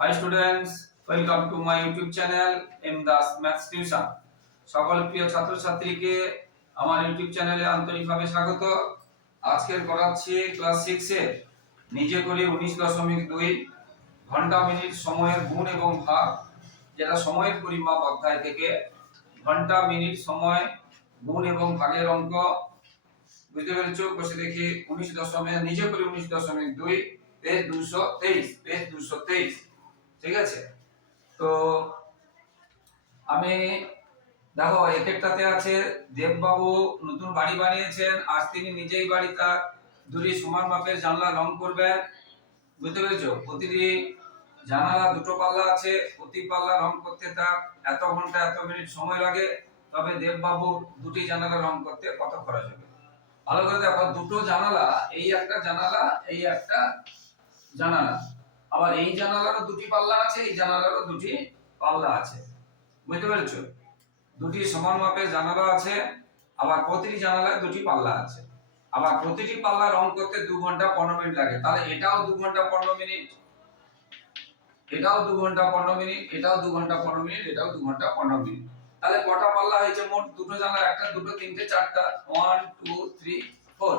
Hi students welcome to my YouTube channel M Das maths tuition সকল প্রিয় ছাত্রছাত্রীকে আমার ইউটিউব চ্যানেলে আন্তরিকভাবে স্বাগত। আজকের করাচ্ছি ক্লাস সিক্স নিজে করে উনিশ দশমিক দুই। ঘণ্টা মিনিট সময়ের গুণ এবং ভাগ, যেটা সময়ের পরিমাপ অধ্যায় থেকে। ঘণ্টা মিনিট সময়, গুণ এবং ভাগের অঙ্ক। বুঝতে পেরেছ? বসে দেখি। উনিশ দশমিক, নিজে করে উনিশ দশমিক দুই, পেজ দুশো তেইশ, পেজ দুশো তেইশ। ঠিক আছে? তো আমি, দেখো এক একটাতে আছে, দেববাবু নতুন বাড়ি বানিয়েছেন, আজ তিনি নিজেই বাড়ি তার দুটি সমান মাপের জানলা রং করবেন। বুঝতে পেরেছ? প্রতিটি জানালা দুটো পাল্লা আছে, প্রতি পাল্লা রং করতে তার এত ঘণ্টা, এত মিনিট সময় লাগে। তবে দেববাবুর দুটি জানালা রং করতে কত খরচ হবে? ভালো করে দেখো, দুটো জানালা, এই একটা জানালা, এই একটা জানালা। আবার এই জানালারও দুটি পাল্লা আছে, এই জানালারও দুটি পাল্লা আছে। বুঝতে পেরেছ? দুটি সমান মাপের জানালা আছে, আবার প্রতিটি জানালায় দুটি পাল্লা আছে। আবার প্রতিটি পাল্লা রং করতে দু ঘণ্টা পনেরো মিনিট লাগে। তাহলে এটাও দু ঘণ্টা পনেরো মিনিট। এটাও দু ঘণ্টা পনেরো মিনিট, এটাও দু ঘণ্টা পনেরো মিনিট, এটাও দু ঘণ্টা পনেরো মিনিট। তাহলে কটা পাল্লা হয়েছে মোট? দুটো জানলা, একটা, দুটো, তিনটে, চারটা ওয়ান টু থ্রি ফোর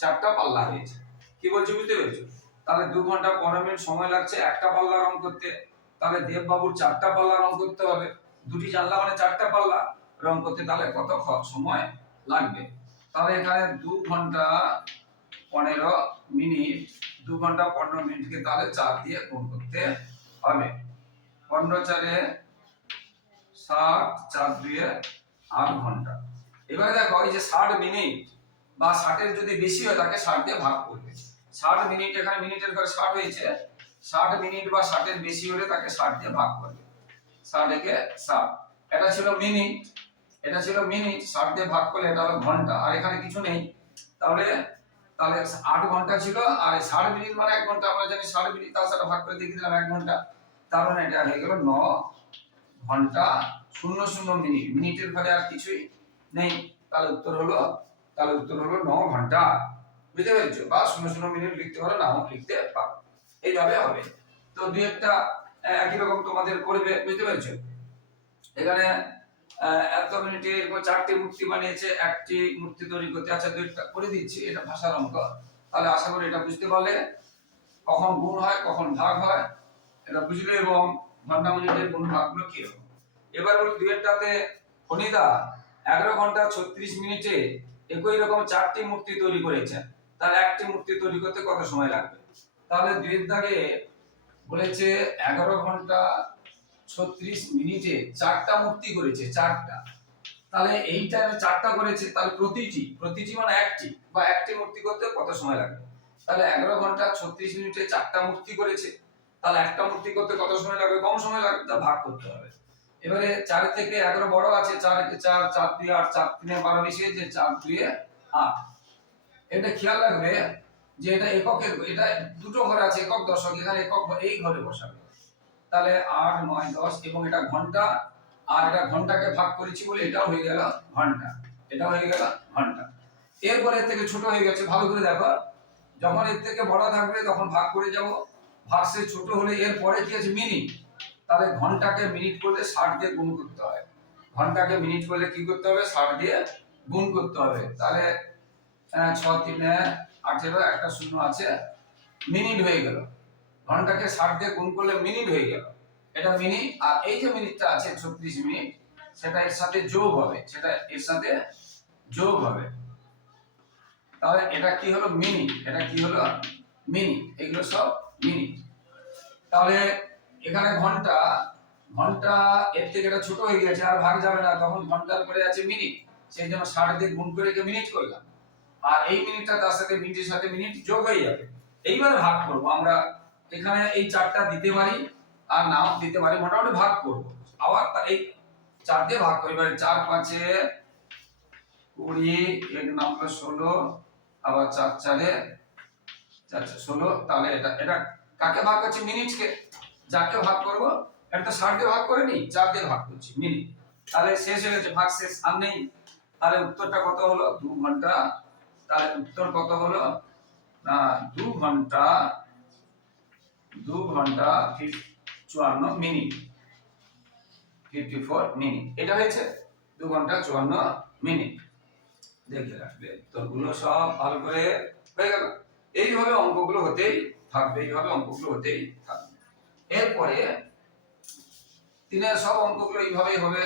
চারটা পাল্লা হয়েছে। কি বলছি বুঝতে পেরেছ? তাহলে দু ঘণ্টা পনেরো মিনিট সময় লাগছে একটা পাল্লা রং করতে। তাহলে দেববাবুর চারটা পাল্লা রং করতে হবে। দুটি জানলা মানে চারটা পাল্লা রং করতে, তাহলে কত সময় লাগবে। তাহলে এখানে দু ঘণ্টা পনেরো মিনিট, দু ঘণ্টা পনেরো মিনিটকে তাহলে চার দিয়ে গুণ করতে হবে। পনেরো চারে ষাট চার দুয়ে আট ঘণ্টা। এবারে দেখো, এই যে ষাট মিনিট বা ষাটের যদি বেশি হয় তাকে ষাট দিয়ে ভাগ করবে। ষাট মিনিট, এখানে মিনিটের ঘরে ষাট হয়েছে। ষাট মিনিট বা ষাটের বেশি হলে তাকে ষাট দিয়ে ভাগ করবে ষাট একে ষাট। এটা ছিল মিনিট। এটা ছিল মিনিট। ষাট দিয়ে ভাগ করলে এটা হলো ঘণ্টা। আর এখানে কিছু নেই। তাহলে তাহলে আট ঘণ্টা ছিল। আর ষাট মিনিট মানে এক ঘণ্টা। আমরা জানি ষাট মিনিট তার সাথে ভাগ করে দিয়ে দিলাম এক ঘণ্টা। তার মানে এটা হয়ে গেল ন ঘণ্টা শূন্য শূন্য মিনিট। মিনিটের ঘরে আর কিছুই নেই। তাহলে উত্তর হলো, তাহলে উত্তর হলো ন ঘণ্টা। বুঝতে পেরেছ? বা শূন্য শূন্য মিনিট লিখতে পারো, নাও লিখতে পারো। এইভাবে হবে। তো দুই একটা একই রকম তোমাদের করবে, বুঝতে পেরেছ? এখানে এত মিনিটে এরকম চারটি মূর্তি বানিয়েছে, একটি মূর্তি তৈরি করতে। আচ্ছা দুইটা করে দিচ্ছি, এটা ভাষার অঙ্ক। তাহলে আশা করি এটা বুঝতে পারলে। কখন গুণ হয়, কখন ভাগ হয়, এটা বুঝলে এবং ঘণ্টা মিনিটের গুণ ভাগগুলো কীরকম? এবার হলো দুয়েরটাতে ফণিদা, এগারো ঘণ্টা ছত্রিশ মিনিটে একই রকম চারটি মূর্তি তৈরি করেছেন তাহলে একটি মূর্তি তৈরি করতে কত সময় লাগবে? তাহলে দুয়ের দাগে বলেছে এগারো ঘণ্টা ছত্রিশ মিনিটে চারটা মূর্তি করেছে, চারটা। তাহলে এই টাইমে চারটা করেছে, তাহলে প্রতিটি প্রতিটি মানে একটি, বা একটি মূর্তি করতে কত সময় লাগবে? তাহলে এগারো ঘণ্টা ছত্রিশ মিনিটে চারটা মূর্তি করেছে, তাহলে একটা মূর্তি করতে কত সময় লাগবে? কম সময় লাগবে তা ভাগ করতে হবে। এবারে চার থেকে এগারো বড় আছে, চার চার চার দুই, আট, চার, তিনে বারো, বেশি হয়েছে চার দুয়ে আট। এটা খেয়াল রাখবে যে এটা এককের, এটা দুটো ঘরে আছে, একক দশক এখানে একক এই ঘরে বসাবে। তাহলে আট, নয়, দশ এবং এটা ঘণ্টা, আর এটা ঘন্টাকে ভাগ করেছি বলে এটাও হয়ে গেল ঘণ্টা এটা হয়ে গেল ঘণ্টা। এরপরে এর থেকে ছোট হয়ে গেছে, ভালো করে দেখো। যখন এর থেকে বড় থাকবে, তখন ভাগ করে যাব। ভাগসে ছোট হলে এর পরে কি আছে? মিনিট। তাহলে ঘন্টাকে মিনিট করলে ষাট দিয়ে গুণ করতে হয়। ঘন্টাকে মিনিট করলে কি করতে হবে? ষাট দিয়ে গুণ করতে হবে। তাহলে ছ, তিনে আঠেরো একটা শূন্য আছে মিনিট হয়ে গেল। ঘন্টাকে ষাট দিয়ে গুণ করলে মিনিট হয়ে গেল। এটা মিনিট আর এই যে মিনিটটা আছে, ছত্রিশ মিনিট সেটা এর সাথে যোগ হবে, সেটা এর সাথে যোগ হবে। তাহলে এটা কি হলো মিনিট এটা কি হলো মিনিট এগুলো সব মিনিট তাহলে এখানে ঘণ্টা ঘণ্টা এর থেকে এটা ছোট হয়ে গেছে আর ভাগ যাবে না, তখন ঘণ্টার পরে আছে মিনিট সেই জন্য ষাট দিয়ে গুণ করে মিনিট করলাম। আর এই মিনিটটা তার সাথে মিনিটের সাথে মিনিট যোগ হয়ে যাবে। এইবার ভাগ করব। আমরা এখানে এই চারটা দিতে পারি আর নাও দিতে পারি, মোটামুটি ভাগ করব। আবার তা এই চার দিয়ে ভাগ করি। এবারে চার পাঁচে কুড়ি এক নম্বর ষোলো, আবার চার চারে চার ষোলো, তাহলে এটা এটা কাকে ভাগ করছি? মিনিটকে। যাকে ভাগ করব, এটা তো ষাট দিয়ে ভাগ করে নি চার দিয়ে ভাগ করছি, মিনিট। তাহলে শেষ হয়ে গেছে, ভাগ শেষ। আর নেই। তাহলে উত্তরটা কত হলো? দু ঘণ্টা তাহলে উত্তর কত হলো? না, দু ঘণ্টা দু ঘণ্টা চুয়ান্ন মিনিট ফিফটি ফোর মিনিট। এটা হয়েছে দু ঘণ্টা চুয়ান্ন মিনিট। দেখে রাখবে তোরগুলো সব ভালো করে হয়ে গেল। এইভাবে অঙ্কগুলো হতেই থাকবে, এইভাবে অঙ্কগুলো হতেই থাকবে। এরপরে তিনের সব অঙ্কগুলো এইভাবেই হবে।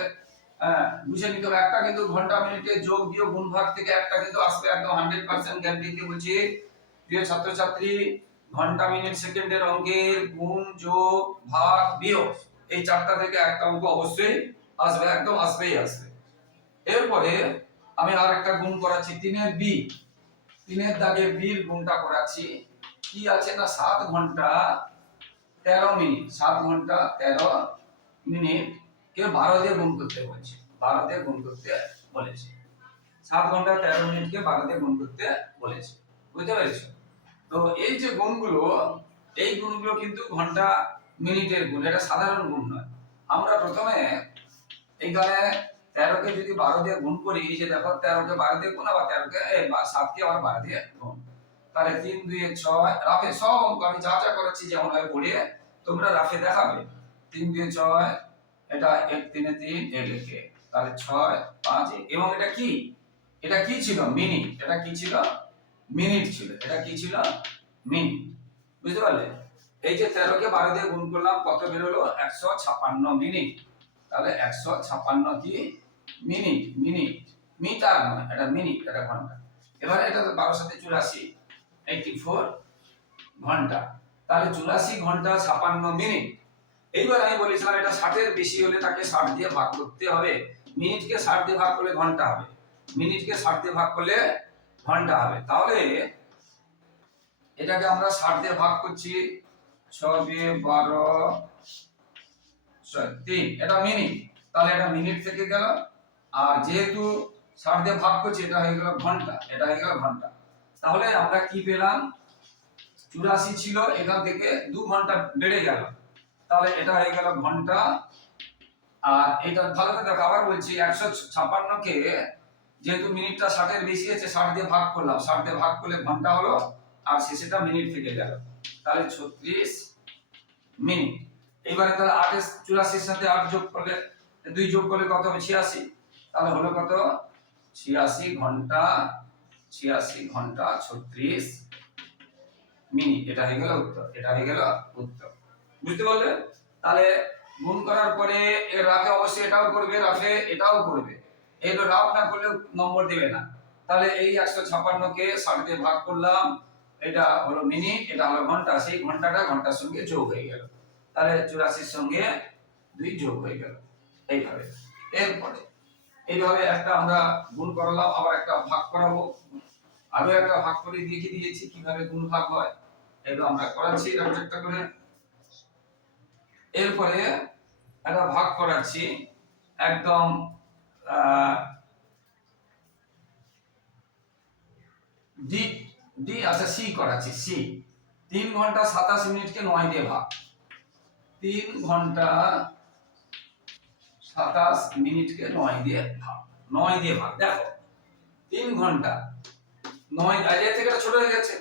বুঝে নিতে হবে। একটা কিন্তু ঘণ্টা মিনিটে যোগ বিয়োগ গুণ ভাগ থেকে একটা কিন্তু আসবে একদম হান্ড্রেড পার্সেন্ট গ্যারান্টি দিয়ে বলছি। প্রিয় ছাত্রছাত্রী, ঘণ্টা মিনিট সেকেন্ডের অঙ্কের গুণ, যোগ, ভাগ, বিয়োগ এই চারটা থেকে একটা অঙ্ক অবশ্যই আসবে, একদম আসবেই আসবে। এরপরে আমি আর একটা গুণ করাচ্ছি, তিনের বি। তিনের দাগের বির গুণটা করাচ্ছি। কি আছে না? সাত ঘণ্টা তেরো মিনিট। সাত ঘণ্টা তেরো মিনিট। কে বারো দিয়ে গুণ করতে বলছে, বারো দিয়ে গুণ করতে বলেছে। সাত ঘণ্টা তেরো মিনিটকে বারো দিয়ে গুণ করতে বলেছে। বুঝতে পেরেছ? তো এই যে গুণগুলো, এই গুণগুলো কিন্তু ঘণ্টা, মিনিটের গুণ, এটা সাধারণ গুণ নয়। আমরা প্রথমে এইখানে তেরোকে যদি বারো দিয়ে গুণ করি এই যে দেখো তেরোকে বারো দিয়ে গুণ, আবার তেরোকে সাতকে আবার বারো দিয়ে গুণ। তাহলে তিন, দুই ছয়, রাফে সব অঙ্ক আমি যা যা করেছি যেমন ভাবে পড়িয়ে তোমরা রাফে দেখাবে। তিন, দুই, ছয় এটা এক তিনে তিন এক তাহলে ছয়, পাঁচ এবং এটা কি? এটা কি ছিল? মিনিট। এটা কি ছিল? মিনিট ছিল। এটা কি ছিল? মিনিট। বুঝতে পারলে? এই যে তেরোকে বারো দিয়ে গুণ করলাম, কত বেরোলো? একশো ছাপ্পান্ন মিনিট। তাহলে একশো ছাপ্পান্ন কি? Minute minute. মিটার নয় এটা মিনিট, এটা ঘণ্টা। এবারে এটা বারোর সাথে চুরাশি এইটি ফোর ঘণ্টা। তাহলে চুরাশি ঘণ্টা ছাপান্ন মিনিট। এইবার আমি বলেছিলাম, এটা ষাটের বেশি হলে তাকে ষাট দিয়ে ভাগ করতে হবে। মিনিটকে ষাট দিয়ে ভাগ করলে ঘণ্টা হবে। মিনিটকে ষাট দিয়ে ভাগ করলে ঘণ্টা হবে। তাহলে এটাকে আমরা ষাট দিয়ে ভাগ করছি ছবে বারো তিন, এটা মিনিট। তাহলে এটা মিনিট থেকে গেল। আর যেহেতু ষাট দিয়ে ভাগ করছি, এটা হয়ে গেল ঘণ্টা, এটা হয়ে গেল ঘণ্টা। তাহলে আমরা কি পেলাম? চুরাশি ছিল, এখান থেকে দু ঘণ্টা বেড়ে গেল। তাহলে এটা হয়ে গেল ঘণ্টা। আর এটা ভালো করে দেখো, আবার বলছি একশো ছাপান্নকে যেহেতু মিনিটটা ষাটের বেশি আছে, ষাট দিয়ে ভাগ করলাম। ষাট দিয়ে ভাগ করলে ঘণ্টা হলো, আর শেষেটা মিনিট থেকে গেল। তাহলে ছত্রিশ মিনিট। এইবারে তাহলে আটে চুরাশির সাথে আট যোগ করলে, দুই যোগ করলে কত হবে? ছিয়াশি। তাহলে হলো কত? ছিয়াশি ঘণ্টা ছিয়াশি ঘণ্টা, ছত্রিশ মিনিট। এটা হয়ে গেল উত্তর। এটা হয়ে গেল উত্তর। বুঝতে পারলে? তাহলে গুণ করার পরে রাফে অবশ্যই এটাও করবে, রাফে এটাও করবে। এর রাফ না করলে নম্বর দেবে না। তাহলে এই একশো ছাপান্নকে ষাট দিয়ে ভাগ করলাম। এটা হলো মিনিট, এটা হলো ঘণ্টা। সেই ঘন্টাটা ঘণ্টার সঙ্গে যোগ হয়ে গেল। তাহলে চুরাশির সঙ্গে দুই যোগ হয়ে গেল। এইভাবে। এরপরে এইভাবে একটা আমরা গুণ করালাম, আবার একটা ভাগ করাবো। আরও একটা ভাগ করে দেখিয়ে দিয়েছি কীভাবে গুণ ভাগ হয়। এগুলো আমরা করাচ্ছি একটা করে। এরপরে একটা ভাগ করাচ্ছি। একদম ডি ডি আচ্ছা সি করাচ্ছি, সি। তিন ঘণ্টা সাতাশ মিনিটকে নয় দিয়ে ভাগ। তিন ঘণ্টা সাতাশ মিনিটকে নয় দিয়ে ভাগ। নয় দিয়ে ভাগ, দেখো। তিন ঘণ্টা। নয় এর থেকে ছোট হয়ে গেছে।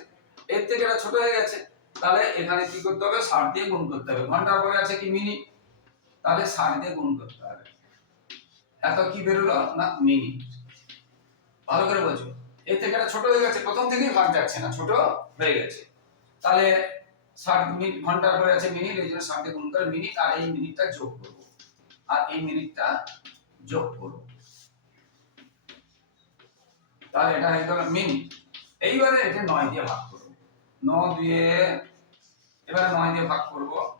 এর থেকে ছোট হয়ে গেছে। তাহলে এখানে কি করতে হবে? ষাট দিয়ে গুণ করতে হবে। ঘণ্টার পরে আছে কি মিনিট তাহলে ষাট দিয়ে গুণ করতে হবে। এত কি বেরোলো? না মিনিট ভালো করে বোঝো। এর থেকে এটা ছোট হয়ে গেছে। প্রথম থেকেই ভাগ যাচ্ছে না। ছোট হয়ে গেছে। তাহলে ষাট মিনিট ঘণ্টার পরে আছে মিনিট, এই জন্য ষাট দিয়ে গুণ করে মিনিট আর এই মিনিটটা যোগ করব। আর এই মিনিটটা যোগ করব। তাহলে এটা হয়ে গেল মিনিট। এইবারে এটা নয় দিয়ে ভাগ ন দিয়ে এবারে নয় দিয়ে ভাগ করব।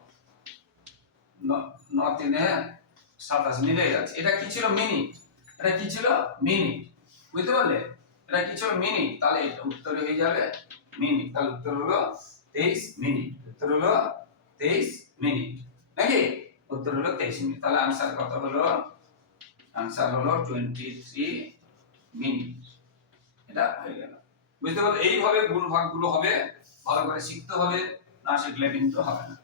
ন- তিনে সাতাশ মিলে যাচ্ছে। এটা কি ছিল মিনিট? এটা কি ছিল মিনিট। বুঝতে পারলে? এটা কি ছিল মিনিট? তাহলে এটা উত্তর হয়ে যাবে মিনিট। তাহলে উত্তর হলো তেইশ মিনিট। উত্তর হলো তেইশ মিনিট। নাকি? উত্তর হলো তেইশ মিনিট। তাহলে আনসার কত হলো? আনসার হলো টোয়েন্টি থ্রি মিনিট। এটা হয়ে গেল। বুঝতে পারলে এইভাবে গুণ ভাগগুলো হবে, ভালো করে শিখতে হবে, না শিখলে কিন্তু হবে না।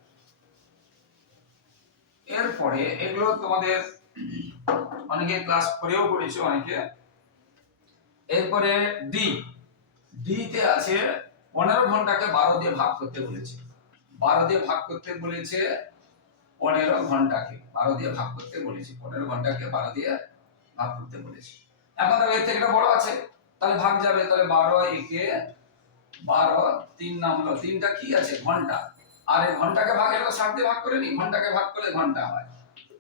এরপরে এগুলো তোমাদের অনেকে ক্লাস করেও করেছে অনেকে। এরপরে ডি ডি তে আছে পনেরো ঘন্টাকে বারো দিয়ে ভাগ করতে বলেছে। বারো দিয়ে ভাগ করতে বলেছে পনেরো ঘন্টাকে, বারো দিয়ে ভাগ করতে বলেছে। পনেরো ঘন্টাকে বারো দিয়ে ভাগ করতে বলেছে। এখন এর থেকে বড় আছে। তাহলে ভাগ যাবে, তাহলে বারো একে বারো, তিন নামলো তিনটা কি আছে? ঘণ্টা। আর এই ঘন্টাকে ভাগ এটা ষাট দিয়ে ভাগ করে নি? ঘন্টাকে ভাগ করলে ঘণ্টা হয়।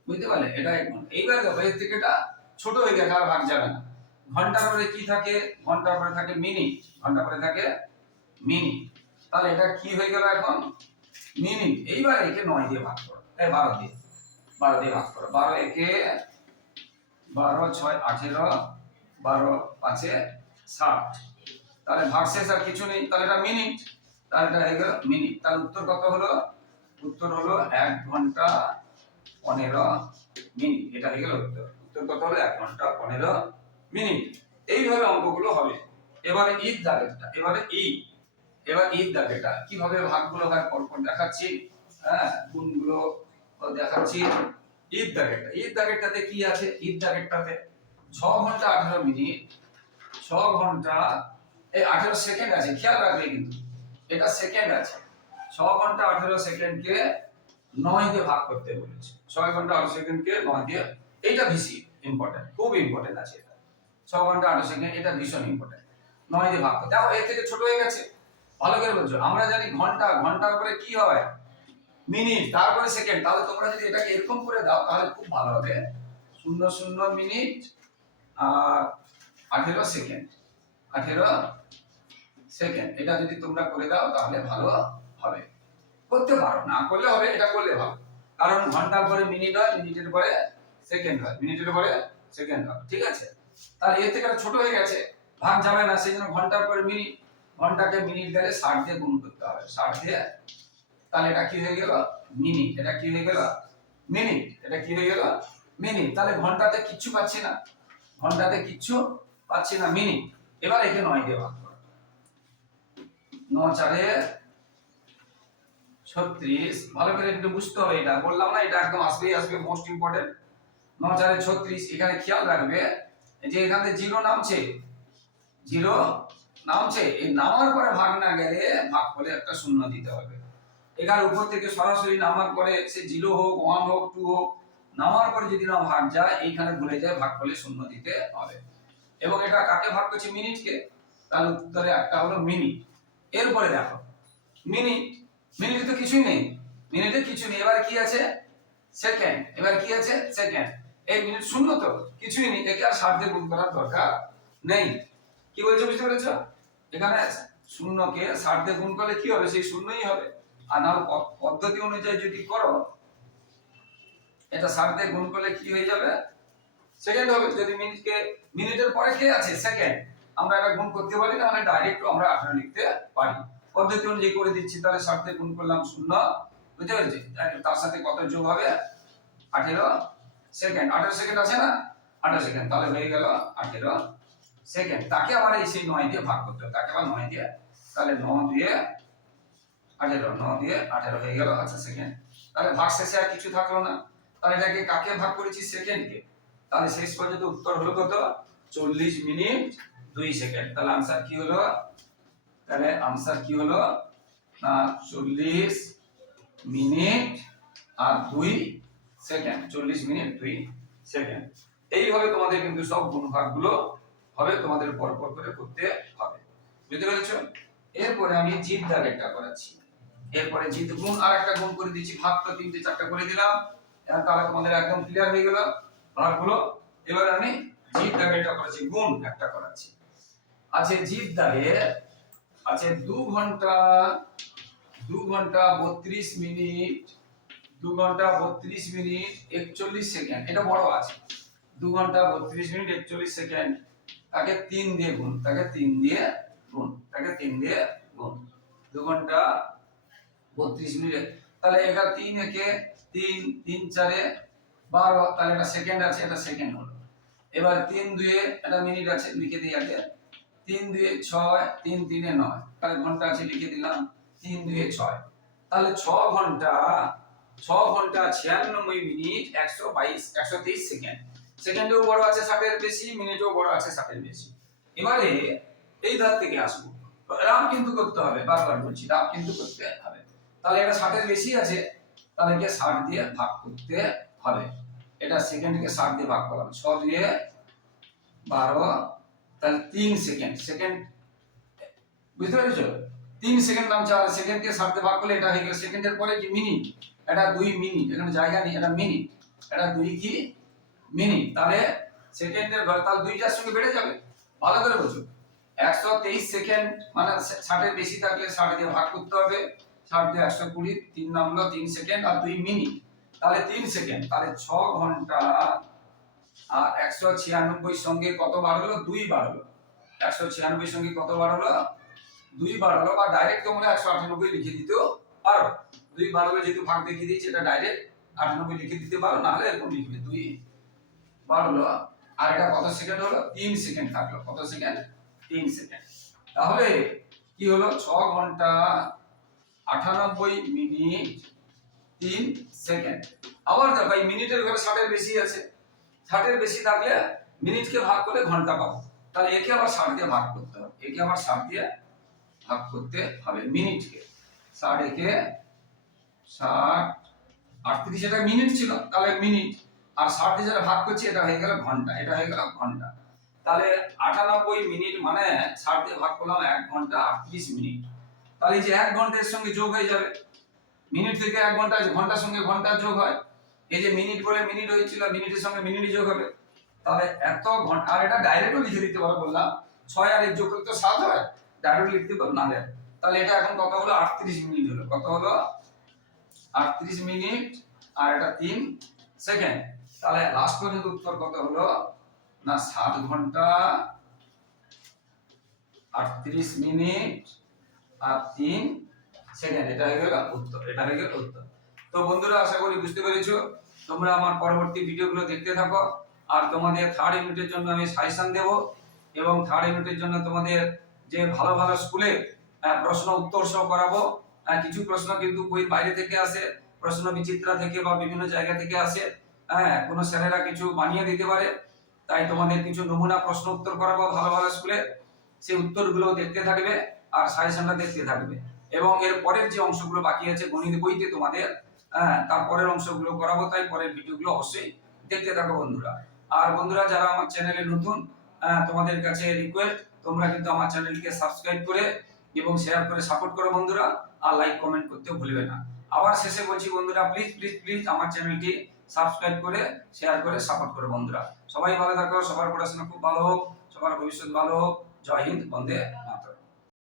বুঝতে পারলে? এটা এক ঘণ্টা। এইবার দেখো, এর থেকে এটা ছোট হয়ে গেছে, আর ভাগ যাবে না। ঘণ্টা পরে কি থাকে? ঘণ্টা পরে থাকে মিনিট। ঘণ্টা পরে থাকে মিনিট। তাহলে এটা কি হয়ে গেল এখন? মিনিট। এইবার একে নয় দিয়ে ভাগ করো। এই বারো দিয়ে। বারো দিয়ে ভাগ করো। বারো একে বারো, ছয়, আঠেরো, বারো, পাঁচে ষাট তাহলে আর কিছু নেই, তাহলে এটা মিনিট তাহলে এটা হয়ে গেল মিনিট তাহলে উত্তর কত হলো? উত্তর হলো এক ঘণ্টা পনেরো মিনিট এটা হয়ে গেল উত্তর। উত্তর কত হলো? এক ঘণ্টা পনেরো মিনিট এইভাবে অঙ্কগুলো হবে। এবারে ঈদ দাগেরটা, এবারে ই। এবার ঈদ দাগেরটা, কীভাবে ভাগগুলো হয় পরপর দেখাচ্ছি? হ্যাঁ গুণগুলো দেখাচ্ছি। ঈদ দাগেরটা ঈদ দাগেরটাতে কি আছে? ঈদ দাগেরটাতে ছ ঘণ্টা আঠারো মিনিট ছ ঘণ্টা, এই আঠারো সেকেন্ড আছে, খেয়াল রাখবে কিন্তু। এটা সেকেন্ড আছে। ছ ঘণ্টা আঠারো সেকেন্ডকে নয় দিয়ে ভাগ করতে বলেছে। ছয় ঘণ্টা আঠারো সেকেন্ডকে নয় দিয়ে, এইটা বেশি ইম্পর্টেন্ট খুব ইম্পর্টেন্ট আছে এটা। ছ ঘণ্টা আঠারো সেকেন্ড এটা ভীষণ ইম্পর্টেন্ট নয় দিয়ে ভাগ করতে। দেখো, এর থেকে ছোট হয়ে গেছে। ভালো করে বলছো। আমরা জানি ঘণ্টা, ঘণ্টার পরে কি হয়? মিনিট, তারপরে সেকেন্ড তাহলে তোমরা যদি এটাকে এরকম করে দাও, তাহলে খুব ভালো হবে। শূন্য শূন্য মিনিট, আর আঠেরো সেকেন্ড আঠেরো সেকেন্ড এটা যদি তোমরা করে দাও, তাহলে ভালো হবে। করতে পারো, না করলে হবে, এটা করলে ভালো। কারণ ঘণ্টার পরে মিনিট হয় মিনিটের পরে সেকেন্ড হয়। মিনিটের পরে সেকেন্ড হয়। ঠিক আছে? তাহলে এর থেকে ছোট হয়ে গেছে। ভাগ যাবে না সেই জন্য ঘণ্টার পরে মিনিট ঘন্টাকে মিনিট গেলে ষাট দিয়ে গুণ করতে হবে। ষাট দিয়ে, তাহলে এটা কি হয়ে গেল? মিনিট এটা কি হয়ে গেল? মিনিট এটা কি হয়ে গেল? মিনিট তাহলে ঘন্টাতে কিচ্ছু পাচ্ছি না। ঘন্টাতে কিচ্ছু পাচ্ছি না মিনিট এবার একে নয় দিয়ে ভাগ করো। ন চারে ছত্রিশ। ভালো করে একটু বুঝতে হবে এটা। বললাম না, এটা একদম আসবেই আসবে মোস্ট ইম্পর্টেন্ট ন চারে ছত্রিশ, এখানে খেয়াল রাখবে যে এখানে জিরো নামছে জিরো নামছে, এই নামার পরে ভাগ না গেলে ভাগ করে একটা শূন্য দিতে হবে। এখানে উপর থেকে সরাসরি নামার পরে সে জিরো হোক ওয়ান হোক টু হোক, নামার পরে যদি না ভাগ যায়, এইখানে ভুলে যায়, ভাগ করলে শূন্য দিতে হবে। এবং এটা কাকে ভাগ করছে? মিনিটকে। তাহলে উত্তরে একটা হলো মিনিট। এরপরে দেখো, মিনিট, মিনিটে তো কিছুই নেই। মিনিটে কিছু নেই। এবার কি আছে? সেকেন্ড। এবার কি আছে? সেকেন্ড। এই মিনিট শূন্য তো, কিছুই নেই। একে আর ষাট দিয়ে গুণ করার দরকার নেই। কি বলছো, বুঝতে পেরেছ? এখানে শূন্যকে ষাট দিয়ে গুণ করলে কি হবে? সেই শূন্যই হবে। আর না পদ্ধতি অনুযায়ী যদি করো, এটা ষাট দিয়ে গুণ করলে কি হয়ে যাবে? সেকেন্ড হবে, যদি মিনিটকে মিনিটের পরে কে আছে সেকেন্ড আমরা এটা গুণ করতে পারি মানে ডাইরেক্ট আমরা আঠারো লিখতে পারি। পদ্ধতি অনুযায়ী করে দিচ্ছি, তাহলে দিয়ে গুণ করলাম শূন্য, বুঝতে পেরেছি? তার সাথে কত যোগ হবে? আঠেরো সেকেন্ড আঠেরো সেকেন্ড আছে না? আঠেরো সেকেন্ড তাহলে হয়ে গেল আঠেরো সেকেন্ড তাকে আবার এই সেই নয় দিয়ে ভাগ করতে হবে, তাকে আবার নয় দিয়ে, তাহলে ন দিয়ে আঠেরো, ন দিয়ে আঠেরো হয়ে গেল আচ্ছা সেকেন্ড তাহলে ভাগ শেষে আর কিছু থাকল না। তাহলে এটাকে কাকে ভাগ করেছি? সেকেন্ডকে তাহলে শেষ পর্যন্ত উত্তর হলো কত? চল্লিশ মিনিট দুই সেকেন্ড। তাহলে আনসার কি হলো? তাহলে আনসার কি হলো? না, চল্লিশ মিনিট আর দুই সেকেন্ড। চল্লিশ মিনিট দুই সেকেন্ড। এইভাবে তোমাদের কিন্তু সব গুণভাগগুলো হবে, তোমাদের পর পর করে করতে হবে। বুঝতে পেরেছ? এরপরে আমি জিত একটা করাচ্ছি। এরপরে জিত গুণ আর একটা গুণ করে দিচ্ছি। ভাগ তো তিনটে চারটা করে দিলাম। তাহলে তোমাদের একদম ক্লিয়ার হয়ে গেল। ভাগগুলো এবার আমি জিত দাগেরটা করাচ্ছি, গুণ একটা করাচ্ছি। আছে জিত দাগে আছে দু ঘণ্টা দু ঘণ্টা বত্রিশ মিনিট, দু ঘণ্টা বত্রিশ মিনিট, একচল্লিশ সেকেন্ড, এটা বড় আছে। দু ঘণ্টা বত্রিশ মিনিট, একচল্লিশ সেকেন্ড, তাকে তিন দিয়ে গুণ, তাকে তিন দিয়ে গুণ, তাকে তিন দিয়ে গুণ। দু ঘণ্টা বত্রিশ মিনিট, তাহলে এখানে তিন একে তিন তিন চারে বারো, তাহলে এটা সেকেন্ড আছে এটা সেকেন্ড হলো। এবার তিন দুয়ে এটা মিনিট আছে, লিখে দিই আগে। তিন দুয়ে ছয়, তিন তিনে নয়। তাহলে ঘণ্টা আছে, লিখে দিলাম। তিন দুয়ে ছয়। তাহলে ছ ঘণ্টা ছ ঘণ্টা ছিয়ানব্বই মিনিট, একশো বাইশ, একশো তেইশ সেকেন্ড সেকেন্ডেও বড় আছে ষাটের বেশি মিনিটেও বড় আছে ষাটের বেশি। এবারে এই ধার থেকে আসব। রাম কিন্তু করতে হবে, বারবার বলছি, রাম কিন্তু করতে হবে। তাহলে এটা ষাটের বেশি আছে তাহলে ষাট দিয়ে ভাগ করতে হবে। এটা সেকেন্ডকে ষাট দিয়ে ভাগ করলাম। ছ দিয়ে বারো, তাহলে তিন সেকেন্ড সেকেন্ড বুঝতে পেরেছ? তিন সেকেন্ড নাম চার সেকেন্ডকে ষাট দিয়ে ভাগ করলে এটা হয়ে গেল। সেকেন্ডের পরে কি মিনিট এটা দুই মিনিট এখানে জায়গা নেই, এটা মিনিট এটা দুই কি? মিনিট তাহলে সেকেন্ডের ঘর, তাহলে দুইটার সঙ্গে বেড়ে যাবে? ভালো করে বোঝো। একশো তেইশ সেকেন্ড মানে ষাটের বেশি থাকলে ষাট দিয়ে ভাগ করতে হবে। ষাট দিয়ে একশো কুড়ি, তিন নম্বর তিন সেকেন্ড আর দুই মিনিট তাহলে তিন সেকেন্ড, তাহলে ছ ঘণ্টা আর একশো ছিয়ানব্বই সঙ্গে কত বাড়লো? দুই বাড়লো। একশো ছিয়ানব্বই সঙ্গে কত বার হলো দুই বাড়লো বা ডাইরেক্ট তোমরা একশো আটানব্বই লিখে দিতেও পারো। দুই বার বাড়লো যেহেতু ভাগ দেখিয়ে দিয়েছি, এটা ডাইরেক্ট আটানব্বই লিখে দিতে পারো, নাহলে এরকম লিখবে। দুই বাড়লো, আর এটা কত সেকেন্ড হলো? তিন সেকেন্ড থাকল। কত সেকেন্ড? তিন সেকেন্ড। তাহলে কি হলো? ছ ঘণ্টা আটানব্বই মিনিট তিন সেকেন্ড। আবার দেখো, এই মিনিটের ঘরে ষাটের বেশি আছে। ষাটের বেশি থাকলে মিনিটকে ভাগ করে ঘণ্টা পাবো। তাহলে একে আবার ষাট দিয়ে ভাগ করতে হবে। একে আবার ষাট দিয়ে ভাগ করতে হবে মিনিটকে। ষাট একে ষাট, আটত্রিশ, এটা মিনিট ছিল, তাহলে মিনিট। আর ষাট দিয়ে যেটা ভাগ করছি, এটা হয়ে গেল ঘণ্টা, এটা হয়ে গেল ঘণ্টা। তাহলে আটানব্বই মিনিট মানে ষাট দিয়ে ভাগ করলাম এক ঘণ্টা আটত্রিশ মিনিট। তাহলে যে এক ঘণ্টার সঙ্গে যোগ হয়ে যাবে। মিনিট থেকে এক ঘণ্টা, ঘণ্টার সঙ্গে ঘণ্টার যোগ হয়। এই যে মিনিট বলে মিনিট হয়েছিল, মিনিটের সঙ্গে মিনিট যোগ হবে। তাহলে এত ঘণ্টা আর এটা ডাইরেক্টও লিখে দিতে পারো বললাম। ছয় আর এক যোগ করলে তো সাত হয়। ডাইরেক্ট লিখতে পারো না দেয় তাহলে এটা এখন কত হলো? আটত্রিশ মিনিট হলো। কত হলো? আটত্রিশ মিনিট আর এটা তিন সেকেন্ড। তাহলে লাস্ট পর্যন্ত উত্তর কত হলো? না, সাত ঘণ্টা। আটত্রিশ মিনিট আর তিন সেকেন্ড, এটা হয়ে গেল এটা হয়ে গেল তো বন্ধুরা, আশা করি বুঝতে পেরেছ, তোমরা আমার পরবর্তী ভিডিওগুলো দেখতে থাকো, আর তোমাদের থার্ড ইউনিটের জন্য আমি সাজেশন দেব, এবং থার্ড ইউনিটের জন্য তোমাদের যে ভালো ভালো স্কুলে প্রশ্ন উত্তর সহ করাবো। কিছু প্রশ্ন কিন্তু বইয়ের বাইরে থেকে আসে, প্রশ্ন বিচিত্রা থেকে বা বিভিন্ন জায়গা থেকে আসে। হ্যাঁ কোনো স্যারেরা কিছু বানিয়ে দিতে পারে, তাই তোমাদের কিছু নমুনা প্রশ্ন উত্তর করাবো ভালো ভালো স্কুলে সেই উত্তরগুলো দেখতে থাকবে, আর সাজেশনটা দেখতে থাকবে। এবং এর পরের যে অংশগুলো বাকি আছে গণিত বইতে তোমাদের হ্যাঁ তার পরের অংশগুলো করাবো, তাই পরের ভিডিওগুলো অবশ্যই দেখতে থাকো বন্ধুরা। আর বন্ধুরা, যারা আমার চ্যানেলে নতুন তোমাদের কাছে রিকোয়েস্ট তোমরা কিন্তু আমার চ্যানেলটিকে সাবস্ক্রাইব করে এবং শেয়ার করে সাপোর্ট করো বন্ধুরা, আর লাইক কমেন্ট করতে ভুলবে না। আবার শেষে বলছি বন্ধুরা প্লিজ প্লিজ প্লিজ আমার চ্যানেলটি সাবস্ক্রাইব করে শেয়ার করে সাপোর্ট করো বন্ধুরা। সবাই ভালো থাকো, সবার পড়াশোনা খুব ভালো হোক, সবার ভবিষ্যৎ ভালো হোক। জয় হিন্দ, বন্দে